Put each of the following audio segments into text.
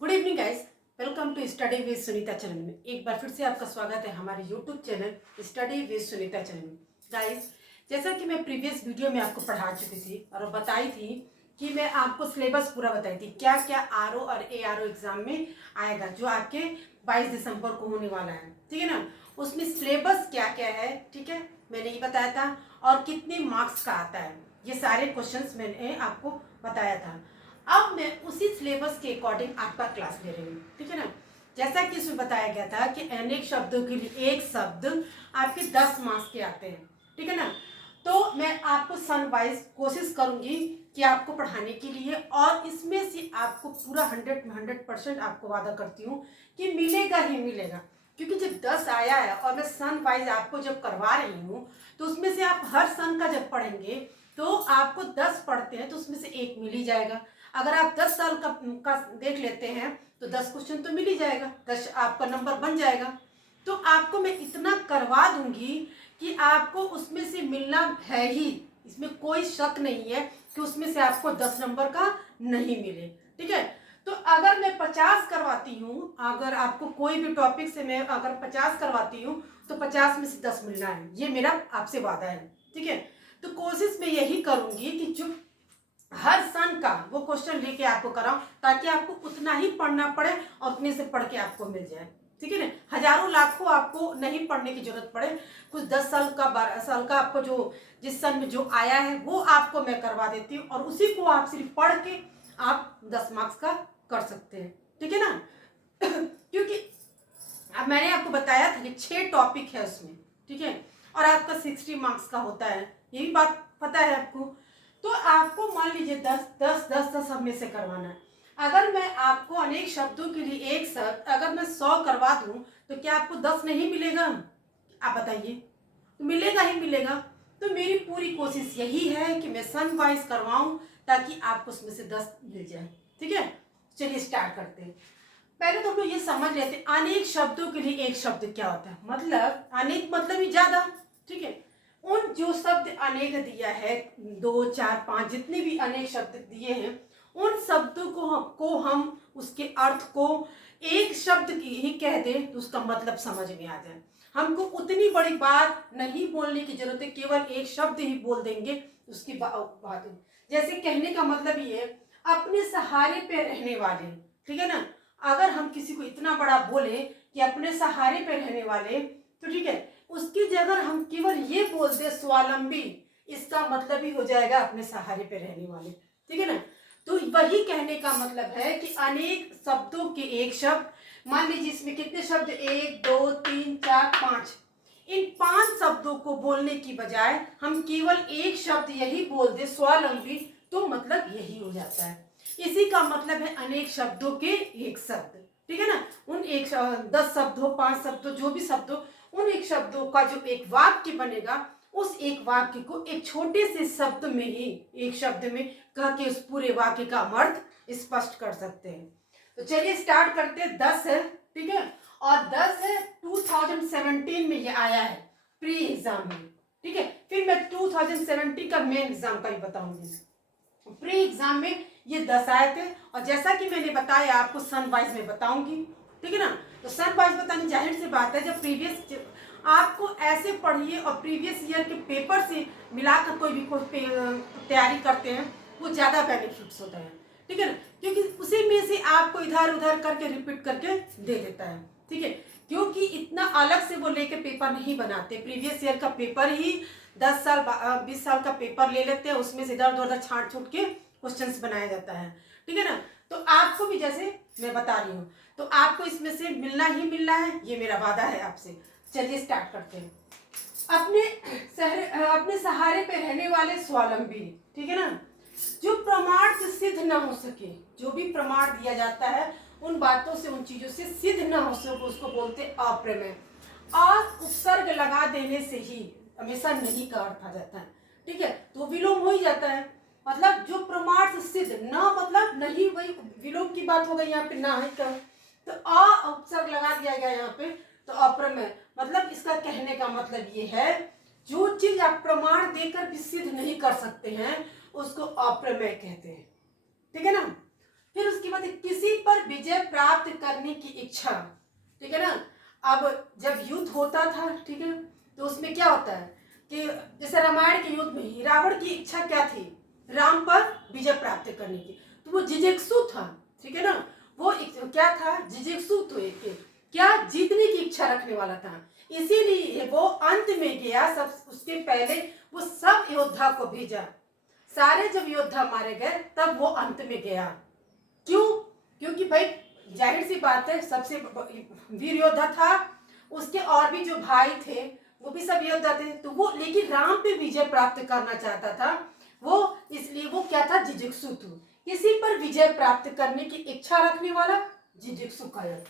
Good evening guys, welcome to study with Sunita channel में। एक बार फिर से आपका स्वागत है हमारे YouTube channel study with Sunita channel में। गाइस, जैसा कि मैं प्रीवियस वीडियो में आपको पढ़ा चुकी थी और बताई थी कि मैं आपको सिलेबस पूरा बताई थी क्या क्या आरओ और एआरओ एग्जाम में आएगा, जो आपके 22 दिसंबर को होने वाला है। ठीक है ना, उसमें सिलेबस क्या क्या है, ठीक है, मैंने ये बताया था, और कितने मार्क्स का आता है, ये सारे क्वेश्चंस मैंने आपको बताया था। अब मैं उसी सिलेबस के अकॉर्डिंग आपका क्लास ले रही हूँ। ठीक है ना, जैसा कि इसमें बताया गया था कि अनेक शब्दों के लिए एक शब्द आपके 10 मार्क्स के आते हैं। ठीक है ना, तो मैं आपको सन वाइज कोशिश करूंगी कि आपको पढ़ाने के लिए, और इसमें से आपको पूरा 100% आपको वादा करती हूँ कि मिलेगा ही मिलेगा। क्योंकि जब 10 आया है और मैं सन वाइज आपको जब करवा रही हूँ, तो उसमें से आप हर सन का जब पढ़ेंगे तो आपको 10 पढ़ते हैं तो उसमें से एक मिल ही जाएगा। अगर आप 10 साल का देख लेते हैं तो 10 क्वेश्चन तो मिल ही जाएगा, 10 आपका नंबर बन जाएगा। तो आपको मैं इतना करवा दूंगी कि आपको उसमें से मिलना है ही, इसमें कोई शक नहीं है कि उसमें से आपको 10 नंबर का नहीं मिले। ठीक है, तो अगर मैं 50 करवाती हूँ, अगर आपको कोई भी टॉपिक से मैं अगर 50 करवाती हूँ तो 50 में से 10 मिलना है, ये मेरा आपसे वादा है। ठीक है, तो कोशिश मैं यही करूंगी कि जो हर सन का वो क्वेश्चन लेके आपको कराऊं, ताकि आपको उतना ही पढ़ना पड़े और उतने से पढ़ के आपको मिल जाए। ठीक है ना, हजारों लाखों आपको नहीं पढ़ने की जरूरत पड़े, कुछ 10 साल का 12 साल का आपको जो जिस सन में जो आया है वो आपको मैं करवा देती हूँ, और उसी को आप सिर्फ पढ़ के आप 10 मार्क्स का कर सकते हैं। ठीक है ना क्योंकि अब मैंने आपको बताया था कि 6 टॉपिक है उसमें। ठीक है, और आपका 60 मार्क्स का होता है, ये भी बात पता है आपको। तो आपको मान लीजिए 10 सब में से करवाना है। अगर मैं आपको अनेक शब्दों के लिए एक शब्द अगर मैं 100 करवा दूं तो क्या आपको 10 नहीं मिलेगा? आप बताइए, तो मिलेगा ही मिलेगा। तो मेरी पूरी कोशिश यही है कि मैं सन वाइज करवाऊं ताकि आपको उसमें से 10 मिल जाए। ठीक है, चलिए स्टार्ट करते हैं। पहले तो हम लोग ये समझ लेते हैं अनेक शब्दों के लिए एक शब्द क्या होता है। मतलब अनेक मतलब ही ज्यादा। ठीक है, उन जो शब्द अनेक दिया है, 2 4 5 जितने भी अनेक शब्द दिए हैं, उन शब्दों को हम उसके अर्थ को एक शब्द की ही कह दें तो उसका मतलब समझ में आ जाए। हमको उतनी बड़ी बात नहीं बोलने की जरूरत है, केवल एक शब्द ही बोल देंगे उसकी बात। जैसे कहने का मतलब ये है, अपने सहारे पे रहने वाले। ठीक है ना, अगर हम किसी को इतना बड़ा बोले कि अपने सहारे पे रहने वाले, तो ठीक है, उसकी जगह हम केवल ये बोल दे स्वावलंबी, इसका मतलब ही हो जाएगा अपने सहारे पे रहने वाले। ठीक है ना, तो वही कहने का मतलब है कि अनेक शब्दों के एक शब्द। मान लीजिए इसमें कितने शब्द, 1 2 3 4 5, इन 5 शब्दों को बोलने की बजाय हम केवल एक शब्द यही बोल दे स्वावलंबी, तो मतलब यही हो जाता है। इसी का मतलब है अनेक शब्दों के एक शब्द। ठीक है ना, उन 10 शब्द हो, 5 शब्द हो, जो भी शब्द हो, उन एक शब्दों का जो एक वाक्य बनेगा, उस एक वाक्य को एक छोटे से शब्द में ही, एक शब्द में कह के उस पूरे वाक्य का अर्थ स्पष्ट कर सकते हैं। तो चलिए स्टार्ट करते हैं। 10 है, ठीक है, और 10 है 2017 में ये आया है प्री एग्जाम में। ठीक है, फिर मैं 2017 का मेन एग्जाम का भी बताऊंगी। प्री एग्जाम में ये 10 आए थे, और जैसा कि मैंने बताया आपको सन वाइज में बताऊंगी। ठीक है ना, तो सन वाइज बतानी जाहिर सी बात है, जब प्रीवियस आपको ऐसे पढ़िए और प्रीवियस ईयर के पेपर से मिलाकर कोई भी तैयारी करते हैं वो ज़्यादा बेनिफिट्स होता है। ठीक है ना, क्योंकि उसी में से आपको इधर उधर करके रिपीट करके दे देता है। ठीक है, क्योंकि इतना अलग से वो लेके पेपर नहीं बनाते, प्रीवियस ईयर का पेपर ही 10 साल 20 साल का पेपर ले लेते हैं, उसमें से इधर उधर छांट छूट के क्वेश्चंस बनाया जाता है। ठीक है ना, तो आपको भी जैसे मैं बता रही हूँ, तो आपको इसमें से मिलना ही मिलना है, ये मेरा वादा है आपसे। चलिए स्टार्ट करते हैं। अपने सहारे पे रहने वाले स्वावलंबी। ठीक है ना, जो प्रमाण से सिद्ध ना हो सके, जो भी प्रमाण दिया जाता है उन बातों से, उन चीजों से सिद्ध ना हो सके, उसको बोलते अप्रमेय। और उपसर्ग लगा देने से ही हमेशा नहीं का अर्थ आ जाता है। ठीक है, तो विलोम हो ही जाता है। मतलब जो प्रमाण से सिद्ध ना, मतलब नहीं, वही विलोम की बात हो गई यहाँ पे, ना है क्या, तो अ उपसर्ग लगा दिया गया यहाँ पे, तो अप्रमेय। मतलब इसका कहने का मतलब ये है, जो चीज आप प्रमाण देकर भी सिद्ध नहीं कर सकते हैं उसको अप्रमेय कहते हैं। ठीक है ना, फिर उसके बाद किसी पर विजय प्राप्त करने की इच्छा, ठीक है ना। अब जब युद्ध होता था, ठीक है, तो उसमें क्या होता है कि जैसे रामायण के युद्ध में ही रावण की इच्छा क्या थी, राम पर विजय प्राप्त करने की, तो वो जिजेक्सु था, ठीक है ना। वो क्या था, जिजेक्सु तो क्या जीतने की इच्छा रखने वाला था, इसीलिए वो अंत में गया। सब उसके पहले वो सब योद्धा को भेजा, सारे जब योद्धा मारे गए तब वो अंत में गया। क्यों? क्योंकि भाई जाहिर सी बात है, सबसे वीर योद्धा था, उसके और भी जो भाई थे वो भी सब योद्धा थे, तो वो लेकिन राम पे विजय प्राप्त करना चाहता था वो, इसलिए वो क्या था, जिजिक्सु था, किसी पर विजय प्राप्त करने की इच्छा रखने वाला, जिजिक्सु कायर।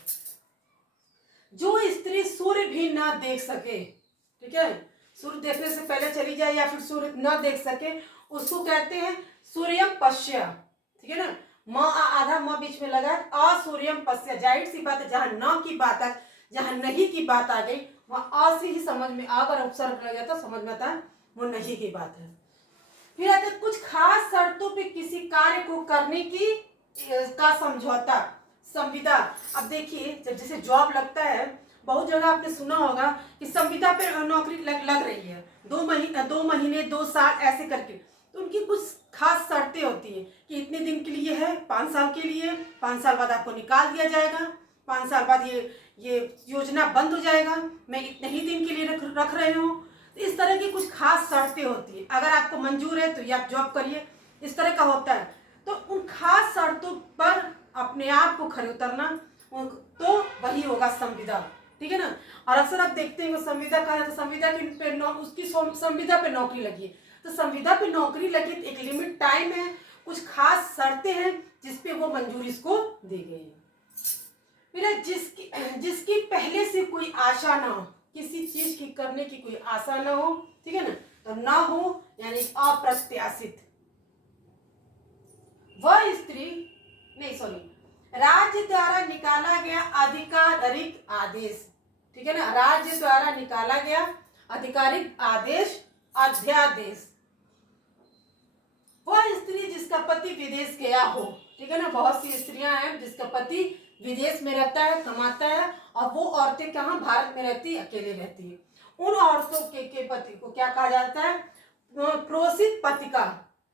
जो स्त्री सूर्य भी ना देख सके, ठीक है, सूर्य देखने से पहले चली जाए या फिर सूर्य ना देख सके, उसको कहते हैं सूर्यम पश्य, ठीक है ना। म आधा म बीच में लगा, असूर्यम पश्य, जाहिर सी बात है, जहां न की बात है, जहां नहीं की बात आ गई वहां अ से ही समझ में, अगर उपसर्ग लग जाता समझ में आता वो नहीं की बात है। फिर आते कुछ खास शर्तों पे किसी कार्य को करने की का समझौता, संविदा। अब देखिए जब जैसे जॉब लगता है, बहुत जगह आपने सुना होगा कि संविदा पे नौकरी लग रही है, 2 महीने 2 साल ऐसे करके, तो उनकी कुछ खास शर्तें होती हैं कि इतने दिन के लिए है, 5 साल के लिए, 5 साल बाद आपको निकाल दिया जाएगा, 5 साल बाद ये योजना बंद हो जाएगा, मैं इतने ही दिन के लिए रख रहे हूँ। तो इस तरह की कुछ खास शर्तें होती है, अगर आपको मंजूर है तो ये आप जॉब करिए, इस तरह का होता है। तो उन खास शर्तों पर अपने आप को खड़े उतरना, तो वही होगा संविदा, ठीक है ना। और अक्सर आप देखते हैं वो संविदा कहा जाता है, संविदा की उसकी संविदा पे नौकरी लगी है, तो संविदा पे नौकरी लगी तो एक लिमिट टाइम है, कुछ खास शर्तें हैं जिसपे वो मंजूरी इसको दी गई है। फिर जिसकी पहले से कोई आशा ना हो, किसी चीज की करने की कोई आशा ना हो, ठीक है ना, तो ना हो यानी अप्रत्याशित। वह स्त्री नहीं, सॉरी, राज्य द्वारा निकाला गया आधिकारिक आदेश, ठीक है ना, राज्य द्वारा निकाला गया आधिकारिक आदेश, अध्यादेश। वह स्त्री जिसका पति विदेश गया हो, ठीक है ना, बहुत सी स्त्रियां हैं जिसका पति विदेश में रहता है, कमाता है, और वो औरतें कहाँ, भारत में रहती है, अकेले रहती है। उन औरतों के पति को क्या कहा जाता है, प्रोसित पतिका,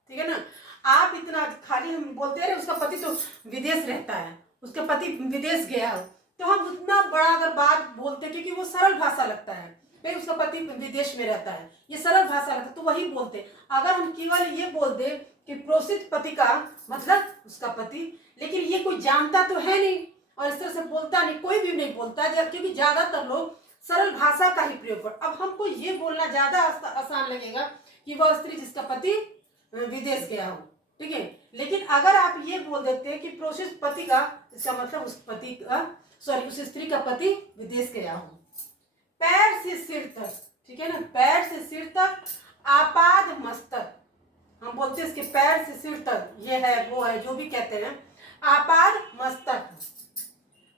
ठीक है ना। आप इतना खाली हम बोलते हैं उसका पति तो विदेश रहता है, उसका पति विदेश गया हो, तो हम उतना बड़ा अगर बात बोलते, क्योंकि वो सरल भाषा लगता है, भाई उसका पति विदेश में रहता है, ये सरल भाषा लगता है, तो वही बोलते। अगर हम केवल ये बोल दे कि प्रोसित पतिका मतलब उसका पति, लेकिन ये कोई जानता तो है नहीं और इस तरह से बोलता नहीं, कोई भी नहीं बोलता, क्योंकि ज्यादातर लोग सरल भाषा का ही प्रयोग कर। अब हमको ये बोलना ज्यादा आसान लगेगा कि वह स्त्री जिसका पति विदेश गया हो, ठीक है, लेकिन अगर आप ये बोल देते हैं कि प्रोसित पति का, इसका मतलब उस पति का, सॉरी, उस स्त्री का पति विदेश गया हो। पैर से सिर तक, ठीक है ना, पैर से सिर तक, आपाद मस्तक, हम बोलते हैं इसके पैर से सिर तक, ये है वो है जो भी कहते हैं, आपाद मस्तक।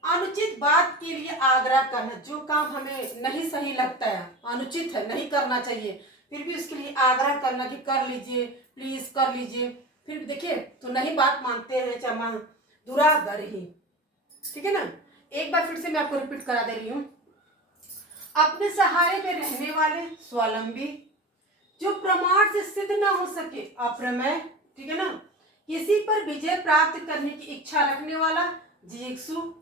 अनुचित बात के लिए आग्रह करना, जो काम हमें नहीं सही लगता है, अनुचित है, नहीं करना चाहिए, फिर भी उसके लिए आग्रह करना कि कर लीजिए, प्लीज कर लीजिए, फिर देखिए तो नहीं बात मानते हैं, चमा दुरागर ही, ठीक है ना। एक बार फिर से मैं आपको रिपीट करा दे रही हूँ। अपने सहारे पे रहने वाले, स्वावलंबी, जो प्रमाण से सिद्ध ना हो सके, अप्रमेय, ठीक है ना, किसी पर विजय प्राप्त करने की इच्छा रखने वाला, जिजिक्सु,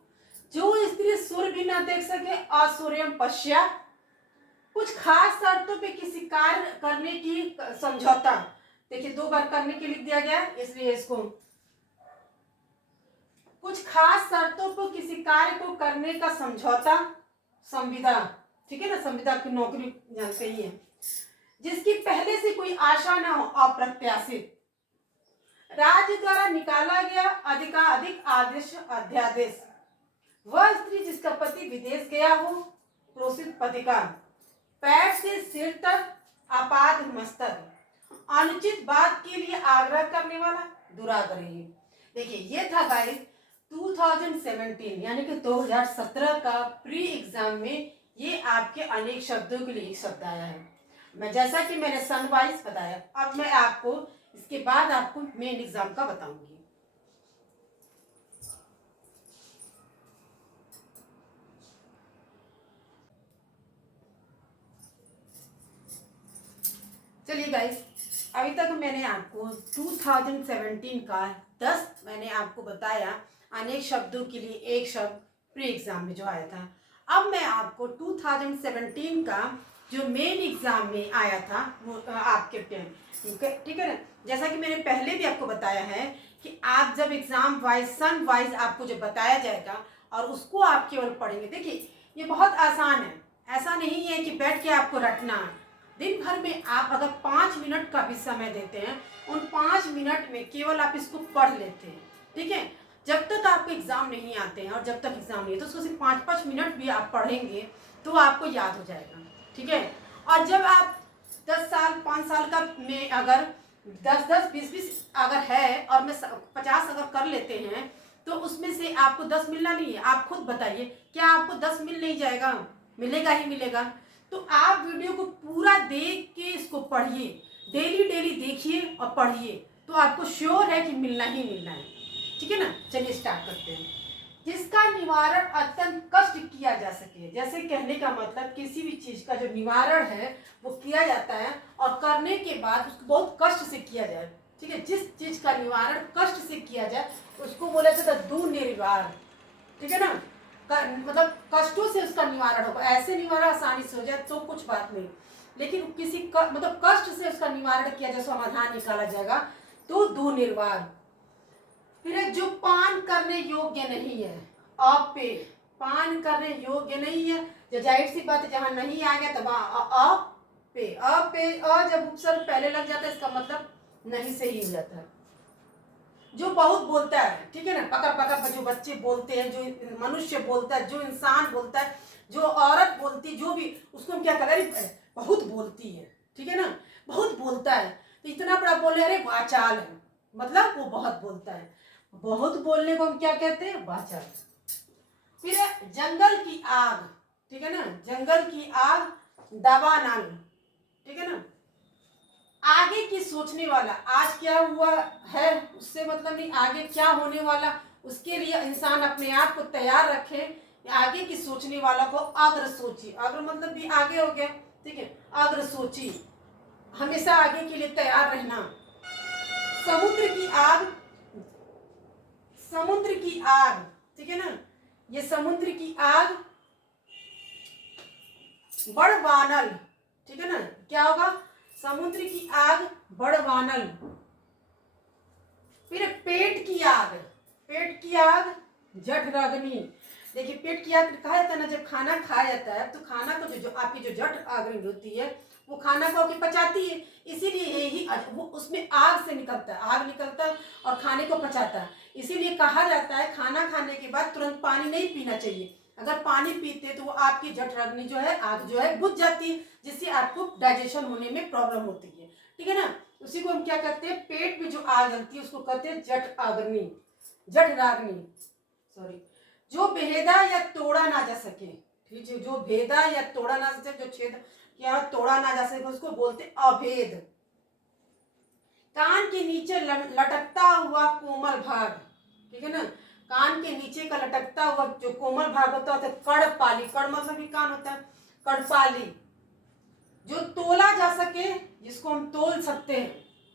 जो स्त्री सूर्य भी ना देख सके, असूर्यम पश्या, कुछ खास शर्तों पे किसी कार्य करने की समझौता, देखिए 2 बार करने के लिख दिया गया इसलिए इसको, कुछ खास शर्तों पर किसी कार्य को करने का समझौता, संविदा, ठीक है ना, संविदा की नौकरी जानते ही है, जिसकी पहले से कोई आशा ना हो, अप्रत्याशित, राज्य द्वारा निकाला गया अधिक आदेश, अध्यादेश। वह स्त्री जिसका पति विदेश गया हो, प्रोसित पतिका, पैर से सिर तक, आपाद मस्तक, अनुचित बात के लिए आग्रह करने वाला, दुराग्रही। देखिए ये था गाइस 2017 यानी कि 2017 का प्री एग्जाम में ये आपके अनेक शब्दों के लिए शब्द आया है। मैं जैसा कि मैंने सन वाइज बताया, अब मैं आपको इसके बाद आपको मेन एग्जाम का बताऊंगी। चलिए गाइस, अभी तक मैंने आपको 2017 का 10 मैंने आपको बताया अनेक शब्दों के लिए एक शब्द प्री एग्जाम में जो आया था। अब मैं आपको 2017 का जो मेन एग्जाम में आया था वो आपके ठीक है ना। जैसा कि मैंने पहले भी आपको बताया है कि आप जब एग्जाम वाइज सन वाइज आपको जब बताया जाएगा और उसको आप केवल पढ़ेंगे। देखिए ये बहुत आसान है, ऐसा नहीं है कि बैठ के आपको रटना है। दिन भर में आप अगर 5 मिनट का भी समय देते हैं, उन 5 मिनट में केवल आप इसको पढ़ लेते हैं, ठीक है। जब तक आपको एग्जाम नहीं आते हैं और जब तक एग्जाम नहीं है तो उसको सिर्फ 5-5 मिनट भी आप पढ़ेंगे तो आपको याद हो जाएगा, ठीक है। और जब आप 10 साल 5 साल का में अगर 10-10 20-20 अगर है और मैं 50 अगर कर लेते हैं तो उसमें से आपको 10 मिलना नहीं है। आप खुद बताइए, क्या आपको 10 मिल नहीं जाएगा? मिलेगा ही मिलेगा। तो आप वीडियो को पूरा देख के इसको पढ़िए, डेली डेली देखिए और पढ़िए, तो आपको श्योर है कि मिलना ही मिलना है, ठीक है ना। चलिए स्टार्ट करते हैं। जिसका निवारण अत्यंत कष्ट किया जा सके, जैसे कहने का मतलब किसी भी चीज का जो निवारण है वो किया जाता है और करने के बाद उसको बहुत कष्ट से किया जाए, ठीक है। जिस चीज का निवारण कष्ट से किया जाए उसको बोला जाता है दुर्निवार, ठीक है ना। मतलब कष्टों से उसका निवारण होगा। ऐसे निवारण आसानी से हो जाए तो कुछ बात नहीं, लेकिन किसी मतलब कष्ट से उसका निवारण किया जाए, समाधान निकाला जाएगा तो दुर्निवार। फिर जो पान करने योग्य नहीं है, अपेय, पान करने योग्य नहीं है, जो जाहिर सी बात है जहां नहीं आ गया तब अपेय। अपेय जब उपसर्ग पहले लग जाता है इसका मतलब नहीं से ही हो जाता है। जो बहुत बोलता है, ठीक है ना, पकड़ पकड़ जो बच्चे बोलते हैं, जो मनुष्य बोलता है, जो इंसान बोलता है, जो औरत बोलती, जो भी, उसको हम क्या कहते हैं, बहुत बोलती है, ठीक है ना, बहुत बोलता है। तो इतना बड़ा बोले अरे वाचाल है, मतलब वो बहुत बोलता है। बहुत बोलने को हम क्या कहते हैं, वाचाल। फिर जंगल की आग, ठीक है ना, जंगल की आग दावानल, ठीक है ना। आगे की सोचने वाला, आज क्या हुआ है उससे मतलब नहीं, आगे क्या होने वाला उसके लिए इंसान अपने आप को तैयार रखे। आगे की सोचने वाला को अग्र सोची, अग्र मतलब भी आगे हो गया, ठीक है, अग्र सोची, हमेशा आगे के लिए तैयार रहना। समुद्र की आग, समुद्र की आग, ठीक है ना, ये समुद्र की आग बड़वानल, ठीक है ना, क्या होगा, समुद्र की आग बड़वानल। फिर पेट की आग, पेट की आग जठराग्नि। देखिए पेट की आग कहा जाता है ना, जब खाना खाया जाता है तो खाना को जो आपकी जो जठ अग्नि होती है वो खाना को आके पचाती है, इसीलिए यही वो उसमें आग से निकलता है, आग निकलता है और खाने को पचाता है। इसीलिए कहा जाता है खाना खाने के बाद तुरंत पानी नहीं पीना चाहिए। अगर पानी पीते तो वो आपकी जठराग्नि जो है, आग जो है बुझ जाती है, जिससे आपको डाइजेशन होने में प्रॉब्लम होती है, ठीक है ना। उसी को हम क्या कहते हैं, पेट में जो आग जलती है उसको कहते हैं जठ अग्नि, जठराग्नि, सॉरी। जो भेदा या तोड़ा ना जा सके, ठीक है, जो भेदा या तोड़ा ना जा सके, जो छेद या तोड़ा ना जा सके उसको बोलते अभेद। कान के नीचे लटकता हुआ कोमल भाग, ठीक है ना, कान के नीचे का लटकता हुआ जो कोमल भाग होता है कड़पाली, कड़ मतलब भी कान होता है, कड़पाली। जो तोला जा सके, जिसको हम तोल सकते हैं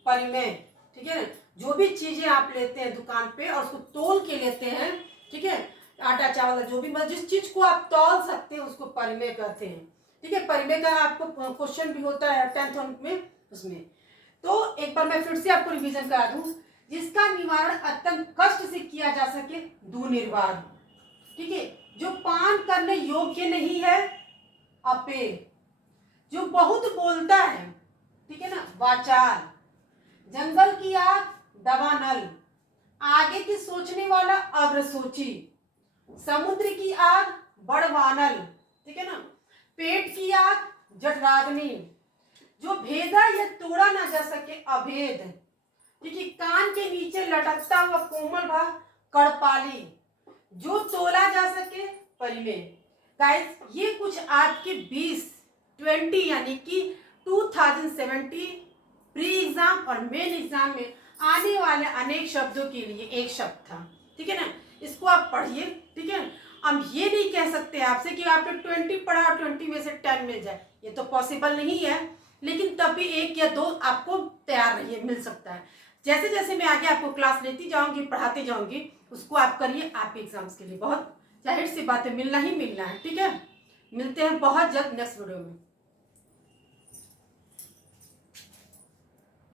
परिमेय, ठीक है ना, जो भी चीजें आप लेते हैं दुकान पे और उसको तोल के लेते हैं, ठीक है, आटा चावल जो भी, मतलब जिस चीज को आप तौल सकते हैं उसको परिमेय कहते हैं, ठीक है। परिमेय का आपको क्वेश्चन भी होता है 10th में उसमें। तो एक बार मैं फिर से आपको रिवीजन करा दूं, जिसका निवारण अत्यंत कष्ट से किया जा सके दुर्निवार, ठीक है। जो पान करने योग्य नहीं है अपेय। जो बहुत बोलता है, ठीक है ना, वाचाल। जंगल की आग दावानल, आगे की सोचने वाला अग्रसोची। समुद्र की आग बड़वानल, ठीक है ना। पेट की आग जठराग्नि। जो भेदा या तोड़ा ना जा सके अभेद, ठीक है। कान के नीचे लटकता हुआ कोमल भाग कड़पाली। जो तोला जा सके परिमेय। गाइस ये कुछ आपके 20 यानी कि 2070 प्री एग्जाम और मेन एग्जाम में आने वाले अनेक शब्दों के लिए एक शब्द था, ठीक है ना। इसको आप पढ़िए, ठीक है। हम ये नहीं कह सकते आपसे कि आपने 20 पढ़ा और 20 में से 10 मिल जाए, ये तो पॉसिबल नहीं है। लेकिन तब भी 1 या 2 आपको तैयार रहिए, मिल सकता है। जैसे जैसे मैं आगे आपको क्लास लेती जाऊंगी, पढ़ाती जाऊंगी, उसको आप करिए आपके एग्जाम्स के लिए। बहुत जाहिर सी बात है, मिलना ही मिलना है। ठीक है, मिलते हैं बहुत जल्द नेक्स्ट वीडियो में।